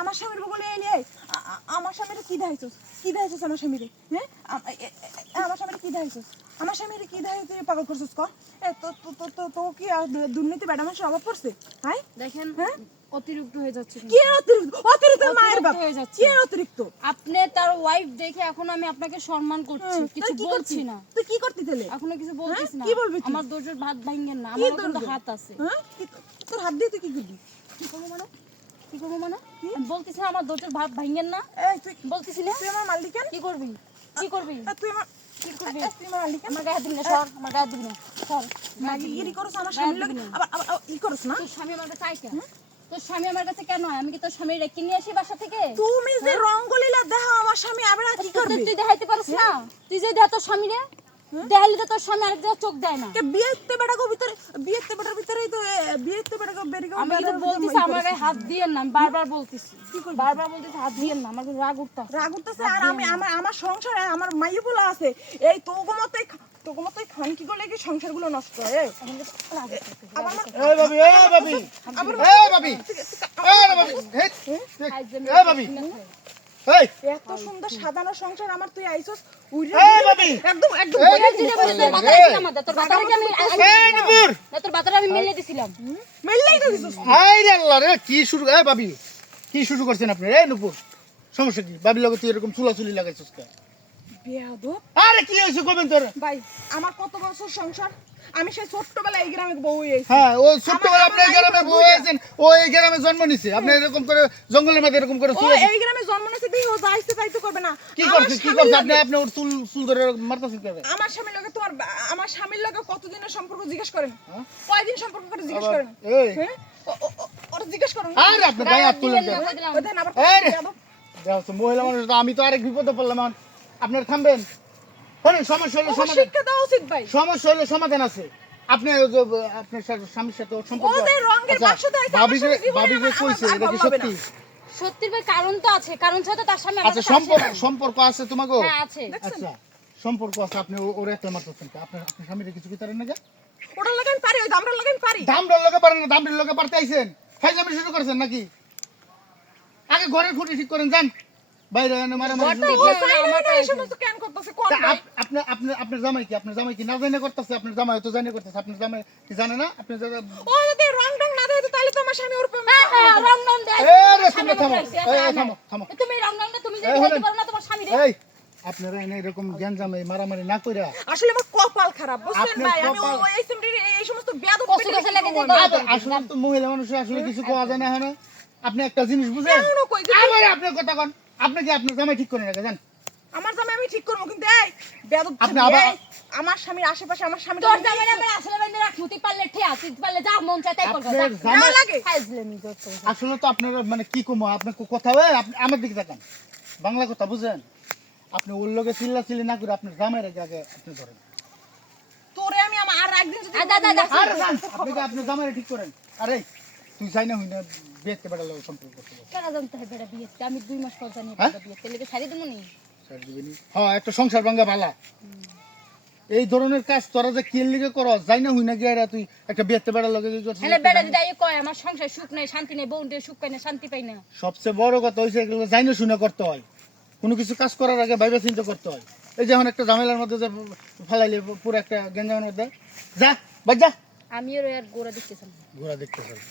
আমার স্বামীর বলে এলে আমার স্বামীরে কি দেখাইছস আমার স্বামীরে হ্যাঁ আমার স্বামীরে কি দেখাইছস আমার স্বামীরে কি দেখাই তুই পাগল করছস ক তো তো তো তো কি দুর্নীতি বেটা মানুষের অভাব পড়ছে হাই দেখেন হ্যাঁ অতিরিক্ত হয়ে যাচ্ছে কি অতিরিক্ত মায়ের বাপ হয়ে যাচ্ছে কি অতিরিক্ত আপনি তার ওয়াইফ দেখে এখন আমি আপনাকে সম্মান করছি কিছু বলছি না তুই কি করতে দিলে এখনো কিছু বলছিস না কি বলবি তুই? আমার দরজার ভাত ভাঙেন না আমার কিন্তু হাত আছে হ্যাঁ তোর হাত দিয়ে তুই কি করবি কি করবো মানে কি করবো মানে আমি বলতেছি না আমার দরজার ভাত ভাঙেন না এই তুই বলতেছি না তুই আমার মালিকান কি করবি কি করবি তুই আমার কি করবি তুই আমার মালিকান আমার গায়ে দিবি না সর আমার গায়ে দিবি না সর মাগিগিরি করছ আমার স্বামীর লাগে আবার ই করছ না তোর স্বামী আমার কাছে আয় কেন তোর স্বামী আমার কাছে কেন হয় আমি কি তোর স্বামী রেখে নিয়ে আসি বাসা থেকে তুমি যে রঙ্গলীলা দেখাও আমার স্বামী আবার কি করবে তুই দেখাইতে পারিস না তুই যে দেখ তোর স্বামী রে দেখাইলে তো তোর স্বামী আরেক জায়গায় চোখ দেয় না কে বিয়েতে বেটাকে ভিতরে বিয়েতে বেটার ভিতরেই তো বিয়েতে বেটাকে বেরিয়ে আমি কিন্তু বলতেছি আমার গায়ে হাত দিয়েন না আমি বারবার বলতেছি বারবার বলতেছি হাত দিয়েন না আমার কিন্তু রাগ উঠতাছে রাগ উঠতেছে আর আমি আমার সংসারে আমার মাইয়ে বলা আছে এই তোগমতই খান কি করলে কি সংসারগুলো নষ্ট হয় এই ভাবি এই ভাবি এই ভাবি এই ভাবি এই ভাবি এই এত সুন্দর সাজানো সংসার আমার তুই আইছস উইরে এই ভাবি একদম তোর বাতারে আমি এই নুপুর তোর বাতারে আমি মেলে দিছিলাম মেললেই তো দিছস হাই রে আল্লাহ রে কি শুরু এই ভাবি কি শুরু করছেন আপনি এই নুপুর সমস্যা কি ভাবির লগে তুই এরকম চুলাচুলি লাগাইছস কে বেয়াদব আরে কি হইছে কবেন তোর ভাই আমার কত বছর সংসার আমি সেই ছোট্টবেলায় এই গ্রামে বউ হয়েছি হ্যাঁ ও ছোটবেলা আপনি এই গ্রামে বউ হয়েছেন ও এই গ্রামে জন্ম নিছে আপনি এরকম করে জঙ্গলের মধ্যে এরকম করে ও চুলা এই গ্রামে জন্ম নিয়েছে দেখি ও যাইতে তাই তো করবে না কি আমার করছে স্বামীর আপনি লগে- আপনি ওর চুল চুল ধরে মারতাছেন কেন আমার স্বামীর লগে তোমার আমার স্বামীর লগে কতদিনের সম্পর্ক জিজ্ঞেস করেন হ্যাঁ? কয়দিন সম্পর্ক করে জিজ্ঞেস করেন এই হ্যাঁ ওর জিজ্ঞেস করেন আরে আপনি গায়ে হাত তুলেন কেন ওই দেন আবার এই রে। বেয়াদব। দেখো মহিলা মানুষ তো আমি তো আরেক বিপদে পড়লাম এখন। আপনার থামবেন শোনেন সমস্যা হলো ওকে সমাধান শিক্ষা দেওয়া উচিত ভাই সমস্যা হলো সমাধান আছে আপনি ওই যে আপনার স্বামীর সাথে ওর সম্পর্ক ওদের রঙের আচ্ছা, বাক্স দেয় ভাবি যে কইছে এটা কি সত্যি সত্যির ভাই কারণ তো আছে কারণ ছাড়া তো তার স্বামী আমার আচ্ছা কাছে আসে না। সম্পর্ক আছে তোমাকে হ্যাঁ আছে আচ্ছা সম্পর্ক আছে আপনি ওরে একটা মারতেছেন আপনার আপনার স্বামীর কিছু কি তারেন না ওটা লাগান পারি ওই দামটা লাগান পারি দামড়ার লগে পারেন না দামড়ির লগে পারতে আইছেন ফাইজামি শুরু করেছেন নাকি আগে ঘরের খুঁটি ঠিক করেন যান বাইরে এনে মারামারি শুরু ও করছেন। চাইলে না এই সমস্ত কেন করতেছে কোন তা ভাই আপনার জামাই কি না জানে করতেছে আপনার জামাই তো জানে করতেছে আপনার জামাই কি জানে না আপনি ও যদি রং টং না দেয় তাহলে তো আমার স্বামী ওর প্রেমে হ্যাঁ, রং রং দেয় তুমি থামো থামো থামো তুমি রং রং তুমি যে এই দেখাইতে হলেন। পারো না তোমার স্বামী রে এই আপনারা এনে এরকম গ্যাঞ্জামে মারামারি না কইরা আসলে আমার কপাল খারাপ বুঝছেন আপনার ভাই আমি কপাল- এই সিমরির এই সমস্ত বেয়াদব কষ্ট পেটে কষ্ট লেগে যায়, আসলে তো মহিলা মানুষের আসলে কিছু কোয়া যায় না হ্যাঁ আপনি একটা জিনিস বুঝেন কেন কই যে আবার আপনার কথা কোন আপনি কি আপনার জামাই ঠিক করে রাখেন আমার জামাই আমি ঠিক করব কিন্তু এই বেয়াদব আপনি ছেলে, আবার- এই, আমার স্বামীর আশেপাশে আমার স্বামী তোর জামাই আমার আসলে বাইন্দে রাখমু তুই পারলে ঠিয়া তুই পারলে যা মন চায় তাই করবা আপনার না জামাই লাগে ফাইজলামি যত আসলে তো আপনার মানে কি কমো আপনার কথা হয় আপনি আমার দিকে তাকান বাংলা কথা বুঝেন আপনি ওর লগে চিল্লাচিল্লি না করে আপনার জামাই রেখে আগে আপনি ধরেন তোরে আমি আমার আর একদিন যদি আদা আরে যান আপনি কি আপনার জামাই ঠিক করেন আরে তুই যাই না হই না বিয়েতে বেড়া লগে সম্পর্ক করতে বল। কেন জানতে হয় বেটা বিয়ে আমি 2 মাস পর জানি হ্যাঁ? বেটা বিয়ে তেলে শাড়ি দেবো নি ছাড় দিবেনি হ্যাঁ একটা সংসার ভাঙা ভালা এই ধরনের কাজ তোরা যে কিল লিগে করস যাই না হই না গিয়া তুই একটা বিয়েতে বেড়া লগে কি করছিস হলে বেটা যদি আই কয় আমার সংসার সুখ নাই শান্তি নাই বউন দিয়ে সুখ পাই না শান্তি পাই না সবচেয়ে বড় কথা হইছে এগুলো যাই না শুনে করতে হয় কোনো কিছু কাজ করার আগে ভাইবা চিন্তা করতে হয় এই যেমন একটা ঝামেলার মধ্যে যে ফালাইলে পুরো একটা গেঞ্জামের মধ্যে যা বাজ যা আমিও আর গোড়া দেখতেছিলাম ঘোরা দেখতে পারবি